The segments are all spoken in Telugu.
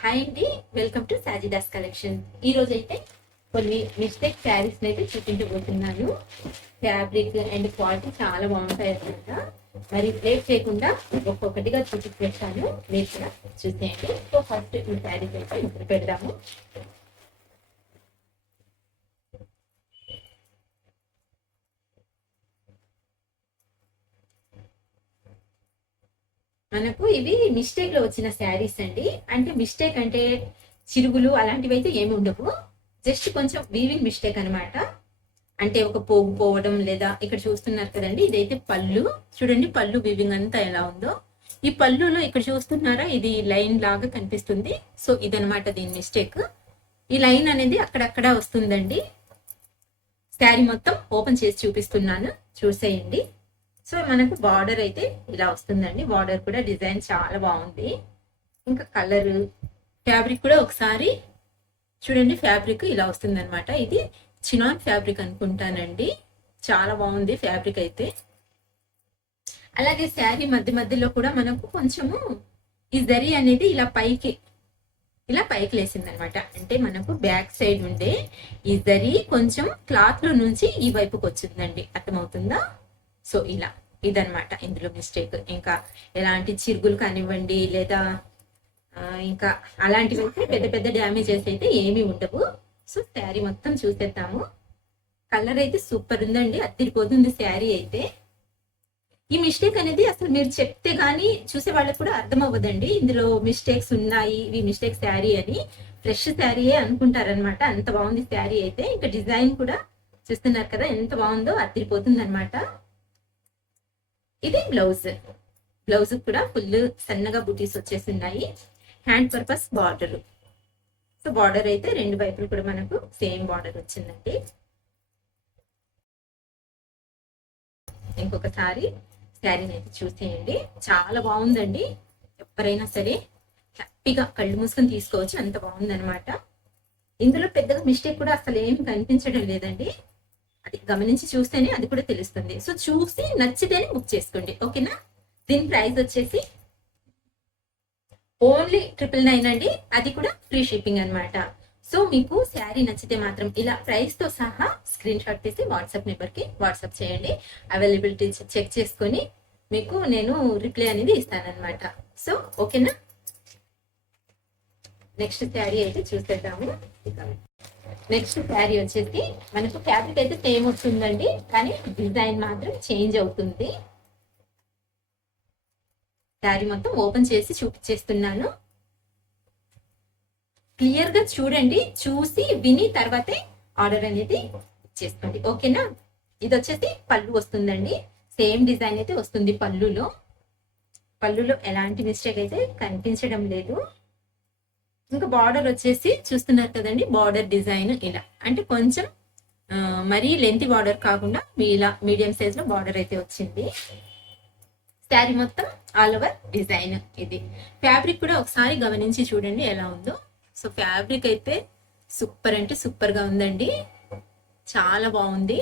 హాయ్ అండి, వెల్కమ్ టు సాజిదాస్ కలెక్షన్. ఈ రోజు అయితే కొన్ని మిస్టేక్ శారీస్ అయితే చూపించబోతున్నాను. ఫ్యాబ్రిక్ అండ్ క్వాలిటీ చాలా బాగుంటాయి అన్నమాట. మరి లేట్ చేయకుండా ఒక్కొక్కటిగా చూపించాను, మీరు కూడా చూసేయండి. సో ఫస్ట్ ఈ శారీస్ అయితే ఇప్పుడు పెడదాము. మనకు ఇవి మిస్టేక్ లో వచ్చిన శారీస్ అండి. అంటే మిస్టేక్ అంటే చిరుగులు అలాంటివి అయితే ఏమి ఉండవు, జస్ట్ కొంచెం వీవింగ్ మిస్టేక్ అనమాట. అంటే ఒక పోగు పోవడం, లేదా ఇక్కడ చూస్తున్నారు కదండి, ఇదైతే పళ్ళు. చూడండి పళ్ళు వీవింగ్ అంతా ఎలా ఉందో. ఈ పళ్ళులో ఇక్కడ చూస్తున్నారా, ఇది లైన్ లాగా కనిపిస్తుంది. సో ఇదనమాట దీని మిస్టేక్. ఈ లైన్ అనేది అక్కడక్కడ వస్తుందండి. శారీ మొత్తం ఓపెన్ చేసి చూపిస్తున్నాను, చూసేయండి. సో మనకు బార్డర్ అయితే ఇలా వస్తుందండి. బార్డర్ కూడా డిజైన్ చాలా బాగుంది. ఇంకా కలర్, ఫ్యాబ్రిక్ కూడా ఒకసారి చూడండి. ఫ్యాబ్రిక్ ఇలా వస్తుంది అనమాట. ఇది చినాన్ ఫ్యాబ్రిక్ అనుకుంటానండి. చాలా బాగుంది ఫ్యాబ్రిక్ అయితే. అలాగే శారీ మధ్య మధ్యలో కూడా మనకు కొంచెము ఈ జరీ అనేది ఇలా పైకి లేసింది అనమాట. అంటే మనకు బ్యాక్ సైడ్ ఉండే ఈ జరీ కొంచెం క్లాత్ లో నుంచి ఈ వైపుకి వచ్చిందండి. అర్థమవుతుందా? సో ఇలా ఇదనమాట ఇందులో మిస్టేక్. ఇంకా ఎలాంటి చిరుగులు కానివ్వండి, లేదా ఇంకా అలాంటివి అయితే పెద్ద పెద్ద డ్యామేజెస్ అయితే ఏమీ ఉండవు. సో శారీ మొత్తం చూసేద్దాము. కలర్ అయితే సూపర్ ఉందండి, అదిరిపోతుంది శారీ అయితే. ఈ మిస్టేక్ అనేది అసలు మీరు చెప్తే గానీ చూసే వాళ్ళకి కూడా అర్థం అవ్వదండి, ఇందులో మిస్టేక్స్ ఉన్నాయి, ఇవి మిస్టేక్ శారీ అని. ఫ్రెష్ శారీయే అనుకుంటారనమాట. అంత బాగుంది శారీ అయితే. ఇంకా డిజైన్ కూడా చూస్తున్నారు కదా ఎంత బాగుందో, అదిరిపోతుంది అనమాట. ఇది బ్లౌజ్ కూడా ఫుల్ సన్నగా బూటీస్ వచ్చేసి ఉన్నాయి. Hand purpose border. So border అయితే రెండు వైపులు కూడా మనకు సేమ్ బార్డర్ వచ్చిందండి. ఇంకొకసారి శారీని అయితే చూసేయండి, చాలా బాగుందండి. ఎవరైనా సరే హ్యాపీగా కళ్ళు మూసుకొని తీసుకోవచ్చు, అంత బాగుందనమాట. ఇందులో పెద్దగా మిస్టేక్ కూడా అసలు ఏం కనిపించడం లేదండి. అది గమనించి చూస్తేనే అది కూడా తెలుస్తుంది. సో చూసి నచ్చితేనే బుక్ చేసుకోండి, ఓకేనా? దీని ప్రైస్ వచ్చేసి ఓన్లీ 999 అండి. అది కూడా ఫ్రీ షిప్పింగ్ అనమాట. సో మీకు శారీ నచ్చితే మాత్రం ఇలా ప్రైస్ తో సహా స్క్రీన్ షాట్ తీసి వాట్సాప్ నెంబర్ కి వాట్సాప్ చేయండి. అవైలబిలిటీ చెక్ చేసుకొని మీకు నేను రిప్లై అనేది ఇస్తానన్నమాట. సో ఓకేనా? నెక్స్ట్ శారీ అయితే చూసేద్దాము. నెక్స్ట్ శారీ వచ్చేసి మనకు ఫ్యాబ్రిక్ అయితే సేమ్ వస్తుందండి, కానీ డిజైన్ మాత్రం చేంజ్ అవుతుంది. శారీ మొత్తం ఓపెన్ చేసి చూపించేస్తున్నాను. క్లియర్ గా చూడండి, చూసి విని తర్వాతే ఆర్డర్ అనేది చేసుకోండి, ఓకేనా? ఇది వచ్చేసి పళ్ళు వస్తుందండి. సేమ్ డిజైన్ అయితే వస్తుంది పళ్ళులో ఎలాంటి మిస్టేక్ అయితే కనిపించడం లేదు. ఇంకా బార్డర్ వచ్చేసి చూస్తున్నారు కదండి, బార్డర్ డిజైన్ ఇలా. అంటే కొంచెం మరీ లెంత్ బార్డర్ కాకుండా ఇలా మీడియం సైజ్ లో బార్డర్ అయితే వచ్చింది. శారీ మొత్తం ఆల్ ఓవర్ డిజైన్. ఇది ఫ్యాబ్రిక్ కూడా ఒకసారి గమనించి చూడండి ఎలా ఉందో. సో ఫ్యాబ్రిక్ అయితే సూపర్ అంటే సూపర్ గా ఉందండి, చాలా బాగుంది.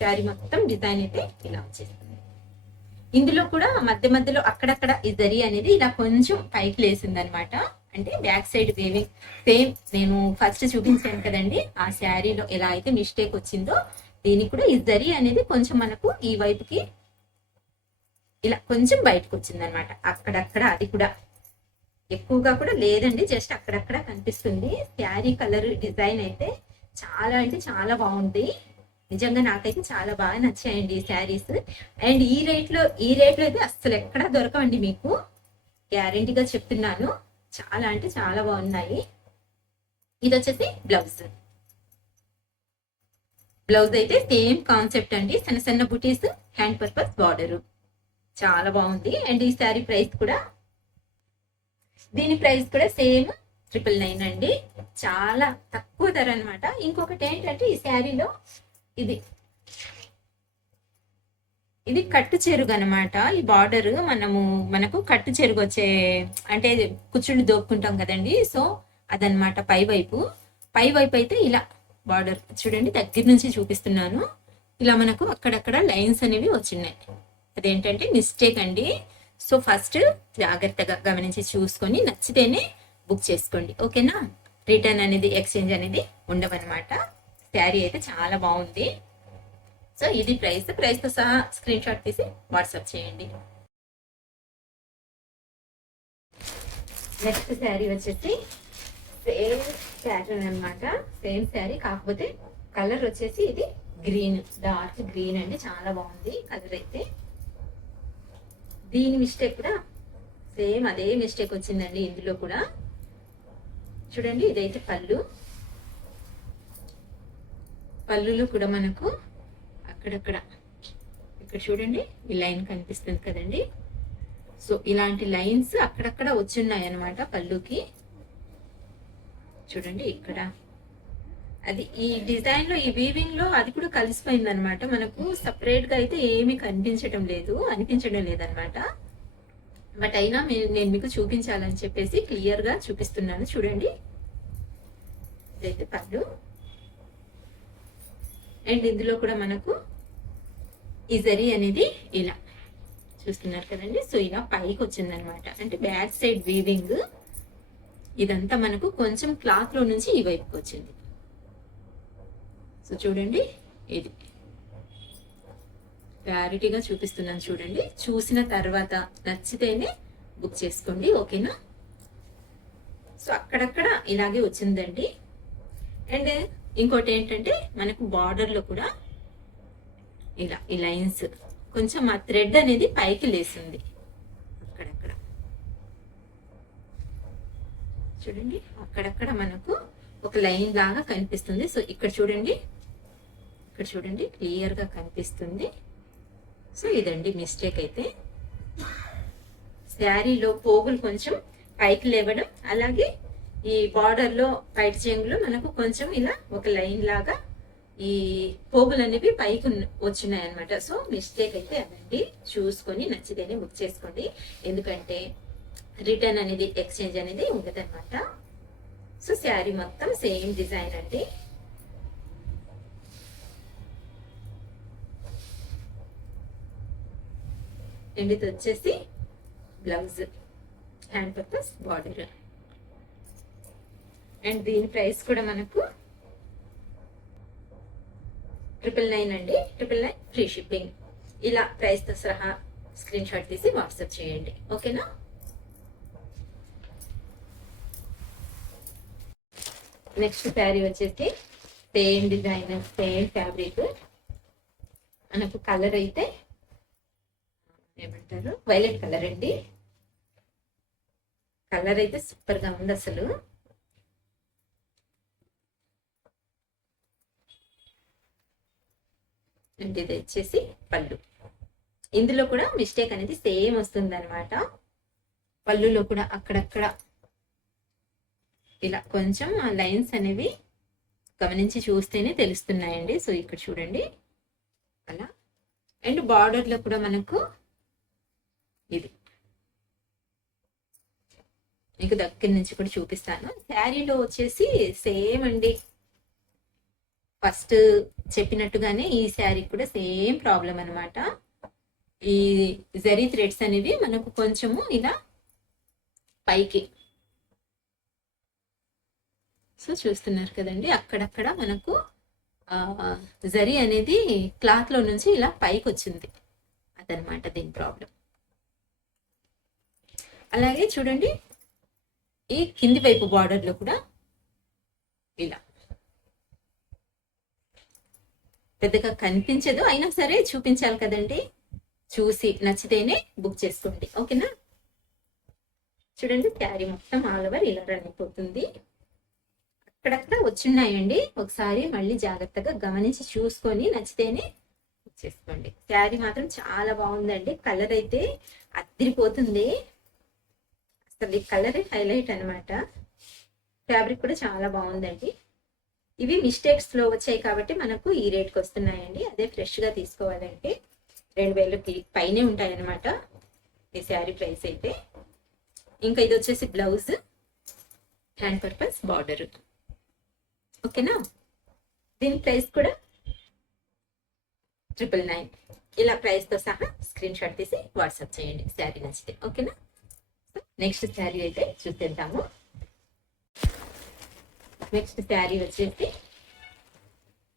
శారీ మొత్తం డిజైన్ అయితే ఇలా వచ్చేసింది. ఇందులో కూడా మధ్య మధ్యలో అక్కడక్కడ ఈ జరీ అనేది ఇలా కొంచెం పైకి లేసింది అనమాట. అంటే బ్యాక్ సైడ్ వేవింగ్ సేమ్ నేను ఫస్ట్ చూపించాను కదండి, ఆ శారీలో ఎలా అయితే మిస్టేక్ వచ్చిందో దీనికి కూడా ఈ జరీ అనేది కొంచెం మనకు ఈ వైపుకి ఇలా కొంచెం బయటకు వచ్చింది అనమాట. అక్కడక్కడ, అది కూడా ఎక్కువగా కూడా లేదండి, జస్ట్ అక్కడక్కడ కనిపిస్తుంది. శారీ కలర్ డిజైన్ అయితే చాలా అంటే చాలా బాగుంది. నిజంగా నాకైతే చాలా బాగా నచ్చాయండి ఈ శారీస్. అండ్ ఈ రేట్ లో అయితే అస్సలు ఎక్కడా దొరకవండి మీకు, గ్యారెంటీగా చెప్తున్నాను. చాలా అంటే చాలా బాగున్నాయి. ఇది వచ్చేసి బ్లౌజ్ అయితే సేమ్ కాన్సెప్ట్ అండి, సన్న సన్న బుటీస్, హ్యాండ్ పర్పస్ బార్డర్, చాలా బాగుంది. అండ్ ఈ శారీ ప్రైస్ కూడా, దీని ప్రైస్ కూడా సేమ్ 999 అండి, చాలా తక్కువ ధర అనమాట. ఇంకొకటి ఏంటంటే ఈ శారీలో ఇది కట్టు చెరుగు అనమాట. ఈ బార్డర్ మనకు కట్టు చెరుగు వచ్చే, అంటే కుచ్చుళ్ళు దోపుకుంటాం కదండి, సో అదనమాట. పై వైపు అయితే ఇలా బార్డర్ చూడండి, దగ్గర నుంచి చూపిస్తున్నాను. ఇలా మనకు అక్కడక్కడ లైన్స్ అనేవి వచ్చినాయి. అదేంటంటే మిస్టేక్ అండి. సో ఫస్ట్ జాగ్రత్తగా గమనించి చూసుకొని నచ్చితేనే బుక్ చేసుకోండి, ఓకేనా? రిటర్న్ అనేది ఎక్స్చేంజ్ అనేది ఉండవన్నమాట. శారీ అయితే చాలా బాగుంది. సో ఇది ప్రైస్తో సహా స్క్రీన్ షాట్ తీసి వాట్సాప్ చేయండి. నెక్స్ట్ శారీ వచ్చేసి సేమ్ ప్యాటర్న్ అనమాట. సేమ్ శారీ, కాకపోతే కలర్ వచ్చేసి ఇది గ్రీన్, డార్క్ గ్రీన్ అండి. చాలా బాగుంది కలర్ అయితే. దీని మిస్టేక్ కూడా సేమ్ అదే మిస్టేక్ వచ్చిందండి ఇందులో కూడా. చూడండి, ఇదైతే పళ్ళులో కూడా మనకు అక్కడక్కడ ఇక్కడ చూడండి ఈ లైన్ కనిపిస్తుంది కదండి. సో ఇలాంటి లైన్స్ అక్కడక్కడ వచ్చున్నాయి అనమాట పళ్ళుకి. చూడండి ఇక్కడ అది ఈ డిజైన్ లో, ఈ వీవింగ్ లో అది కూడా కలిసిపోయింది అనమాట. మనకు సపరేట్ గా అయితే ఏమీ అనిపించడం లేదనమాట. బట్ అయినా నేను మీకు చూపించాలని చెప్పేసి క్లియర్ గా చూపిస్తున్నాను. చూడండి, ఇదైతే పళ్ళు. అండ్ ఇందులో కూడా మనకు ఈ జరీ అనేది ఇలా చూస్తున్నారు కదండి. సో ఇలా పైకి వచ్చిందనమాట. అంటే బ్యాక్ సైడ్ వీవింగ్ ఇదంతా మనకు కొంచెం క్లాత్ లో నుంచి ఈ వైపుకి వచ్చింది. సో చూడండి, ఇది క్లారిటీగా చూపిస్తున్నాను చూడండి. చూసిన తర్వాత నచ్చితేనే బుక్ చేసుకోండి, ఓకేనా? సో అక్కడక్కడ ఇలాగే వచ్చిందండి. అండ్ ఇంకోటి ఏంటంటే మనకు బార్డర్లో కూడా ఇలా ఈ లైన్స్ కొంచెం ఆ థ్రెడ్ అనేది పైకి లేసింది అక్కడక్కడ. చూడండి, అక్కడక్కడ మనకు ఒక లైన్ లాగా కనిపిస్తుంది. సో ఇక్కడ చూడండి క్లియర్ గా కనిపిస్తుంది. సో ఇదండి మిస్టేక్ అయితే. శారీలో పోగులు కొంచెం పైకి లేవడం, అలాగే ఈ బార్డర్ లో పైట్ చెంగులో మనకు కొంచెం ఇలా ఒక లైన్ లాగా ఈ పోగులు అనేవి పైకి వచ్చినాయి అనమాట. సో మిస్టేక్ అయితే అదండి. చూసుకొని నచ్చితేనే బుక్ చేసుకోండి, ఎందుకంటే రిటర్న్ అనేది ఎక్స్చేంజ్ అనేది ఉండదు అనమాట. సో శారీ మొత్తం సేమ్ డిజైన్ అండి. అండ్ ఇది వచ్చేసి blouse, hand purpose border. And దీని ప్రైస్ కూడా మనకు 999 అండి. 999 ఫ్రీ షిప్పింగ్. ఇలా ప్రైస్తో సహా స్క్రీన్ షాట్ తీసి వాట్సాప్ చేయండి, ఓకేనా? నెక్స్ట్ శారీ వచ్చేసి సేమ్ డిజైన్, సేమ్ ఫ్యాబ్రిక్. మనకు కలర్ అయితే ఏమంటారు, వైలెట్ కలర్ అండి. కలర్ అయితే సూపర్ గా ఉంది అసలు. అండ్ ఇది వచ్చేసి పళ్ళు. ఇందులో కూడా మిస్టేక్ అనేది సేమ్ వస్తుంది అనమాట. పళ్ళులో కూడా అక్కడక్కడ ఇలా కొంచెం ఆ లైన్స్ అనేవి గమనించి చూస్తేనే తెలుస్తున్నాయండి. సో ఇక్కడ చూడండి అలా. అండ్ బార్డర్ లో కూడా మనకు ఇది మీకు దగ్గర నుంచి కూడా చూపిస్తాను. శారీలో వచ్చేసి సేమ్ అండి, ఫస్ట్ చెప్పినట్టుగానే ఈ శారీ కూడా సేమ్ ప్రాబ్లం అనమాట. ఈ జరీ థ్రెడ్స్ అనేవి మనకు కొంచెము ఇలా పైకి, సో చూస్తున్నారు కదండి, అక్కడక్కడ మనకు జరీ అనేది క్లాత్ లో నుంచి ఇలా పైకి వచ్చింది, అదనమాట దీని ప్రాబ్లం. అలాగే చూడండి, ఈ కింది వైపు బార్డర్ లో కూడా ఇలా పెద్దగా కనిపించదు, అయినా సరే చూపించాలి కదండి. చూసి నచ్చితేనే బుక్ చేసుకోండి, ఓకేనా? చూడండి, క్యారీ మొత్తం ఆల్ ఓవర్ ఇలా రన్ అయిపోతుంది. అక్కడక్కడ వచ్చిన్నాయండి, ఒకసారి మళ్ళీ జాగ్రత్తగా గమనించి చూసుకొని నచ్చితేనే బుక్ చేసుకోండి. క్యారీ మాత్రం చాలా బాగుందండి. కలర్ అయితే అదిరిపోతుంది అసలు. ఈ కలర్ హైలైట్ అనమాట. ఫ్యాబ్రిక్ కూడా చాలా బాగుందండి. ఇవి మిస్టేక్స్ లో వచ్చాయి కాబట్టి మనకు ఈ రేట్కి వస్తున్నాయండి. అదే ఫ్రెష్ గా తీసుకోవాలంటే 2000కి పైనే ఉంటాయన్నమాట ఈ శారీ ప్రైస్ అయితే. ఇంకా ఇది వచ్చేసి బ్లౌజ్, హ్యాండ్ పర్పస్ బార్డర్, ఓకేనా? దీని ప్రైస్ కూడా 999. ఇలా ప్రైస్తో సహా స్క్రీన్ షాట్ తీసి వాట్సాప్ చేయండి శారీ నచ్చితే, ఓకేనా. నెక్స్ట్ శారీ అయితే చూసేద్దాము. నెక్స్ట్ శారీ వచ్చేసి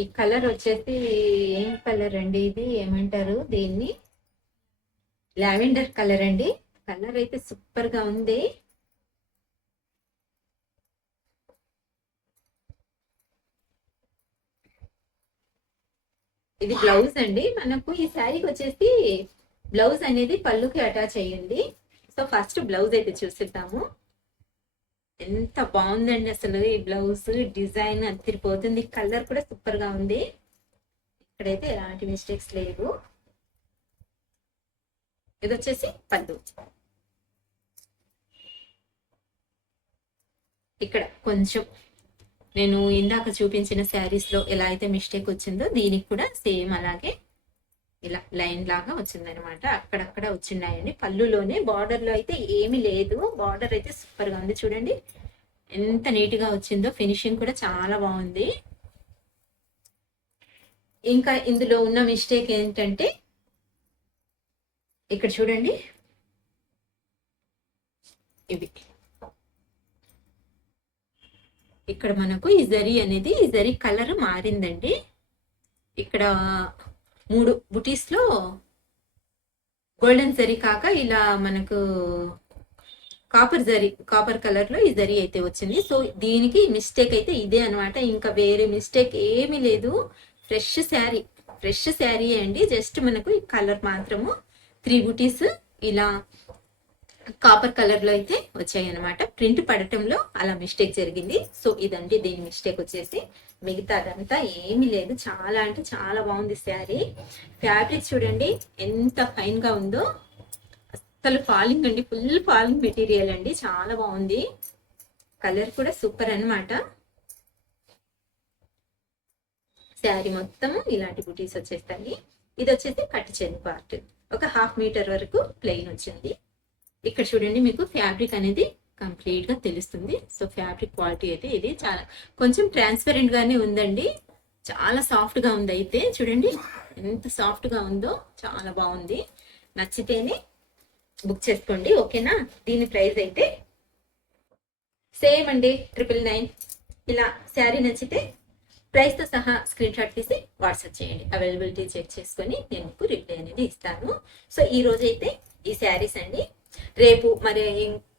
ఈ కలర్ వచ్చేసి ఏం కలర్ అండి, ఇది ఏమంటారు దీన్ని, లావెండర్ కలర్ అండి. కలర్ అయితే సూపర్ గా ఉంది. ఇది బ్లౌజ్ అండి. మనకు ఈ శారీకి వచ్చేసి బ్లౌజ్ అనేది పళ్ళుకి అటాచ్ అయ్యింది. సో ఫస్ట్ బ్లౌజ్ అయితే చూసిద్దాము. ఎంత బాగుందండి అసలు ఈ బ్లౌజ్ డిజైన్ అదిరిపోతుంది. కలర్ కూడా సూపర్ గా ఉంది. ఇక్కడైతే ఎలాంటి మిస్టేక్స్ లేవు. ఇది వచ్చేసి పళ్ళు. ఇక్కడ కొంచెం నేను ఇందాక చూపించిన శారీస్ లో ఎలా అయితే మిస్టేక్ వచ్చిందో దీనికి కూడా సేమ్ అలాగే ఇలా లైన్ లాగా వచ్చిందనమాట. అక్కడక్కడ వచ్చిన్నాయండి. పళ్ళులోనే, బార్డర్ లో అయితే ఏమీ లేదు. బార్డర్ అయితే సూపర్ గా ఉంది. చూడండి ఎంత నీట్ గా వచ్చిందో. ఫినిషింగ్ కూడా చాలా బాగుంది. ఇంకా ఇందులో ఉన్న మిస్టేక్ ఏంటంటే ఇక్కడ చూడండి, ఇవి ఇక్కడ మనకు ఈ జరీ అనేది, ఈ జరీ కలర్ మారిందండి. ఇక్కడ 3 బుటీస్ లో గోల్డెన్ జరీ కాక ఇలా మనకు కాపర్ జరీ, కాపర్ కలర్ లో ఈ జరీ అయితే వచ్చింది. సో దీనికి మిస్టేక్ అయితే ఇదే అనమాట. ఇంకా వేరే మిస్టేక్ ఏమీ లేదు. ఫ్రెష్ శారీ, ఫ్రెష్ శారీ అండి. జస్ట్ మనకు ఈ కలర్ మాత్రము 3 బుటీస్ ఇలా కాపర్ కలర్ లో అయితే వచ్చాయి అనమాట. ప్రింట్ పడటంలో అలా మిస్టేక్ జరిగింది. సో ఇదండి దీని మిస్టేక్ వచ్చేసి. మిగతా అదంతా ఏమీ లేదు. చాలా అంటే చాలా బాగుంది శారీ. ఫ్యాబ్రిక్ చూడండి ఎంత ఫైన్ గా ఉందో. అసలు ఫాలింగ్ అండి, ఫుల్ ఫాలింగ్ మెటీరియల్ అండి. చాలా బాగుంది. కలర్ కూడా సూపర్ అనమాట. శారీ మొత్తం ఇలాంటి బుటీస్ వచ్చేస్తాయి. ఇది వచ్చేసి కట్ చెంది పార్ట్. ఒక 1/2 మీటర్ వరకు ప్లెయిన్ వచ్చింది. ఇక్కడ చూడండి మీకు ఫ్యాబ్రిక్ అనేది కంప్లీట్ గా తెలుస్తుంది. సో ఫ్యాబ్రిక్ క్వాలిటీ అయితే ఇది చాలా కొంచెం ట్రాన్స్పరెంట్ గానే ఉందండి. చాలా సాఫ్ట్ గా ఉంది. అయితే చూడండి ఎంత సాఫ్ట్ గా ఉందో. చాలా బాగుంది. నచ్చితేనే బుక్ చేసుకోండి, ఓకేనా. దీని ప్రైస్ అయితే సేమ్ అండి, 999. ఇలా శారీ నచ్చితే ప్రైస్ తో సహా స్క్రీన్ షాట్ తీసి వాట్సాప్ చేయండి. అవైలబిలిటీ చెక్ చేసుకొని నేను మీకు రిప్లై అనేది ఇస్తాను. సో ఈ రోజు అయితే ఈ శారీస్ అండి. రేపు మరి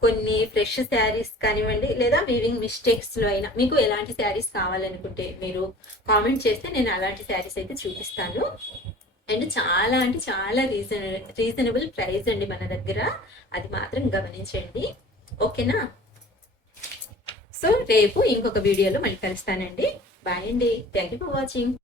కొన్ని ఫ్రెష్ శారీస్ కానివ్వండి, లేదా వీవింగ్ మిస్టేక్స్ లో అయినా మీకు ఎలాంటి శారీస్ కావాలనుకుంటే మీరు కామెంట్ చేస్తే నేను అలాంటి శారీస్ అయితే చూపిస్తాను. అండ్ చాలా అంటే చాలా రీజనబుల్ ప్రైస్ అండి మన దగ్గర. అది మాత్రం గమనించండి, ఓకేనా. సో రేపు ఇంకొక వీడియోలో మళ్ళీ కలుస్తానండి. బాయ్ అండి. Thank you for watching.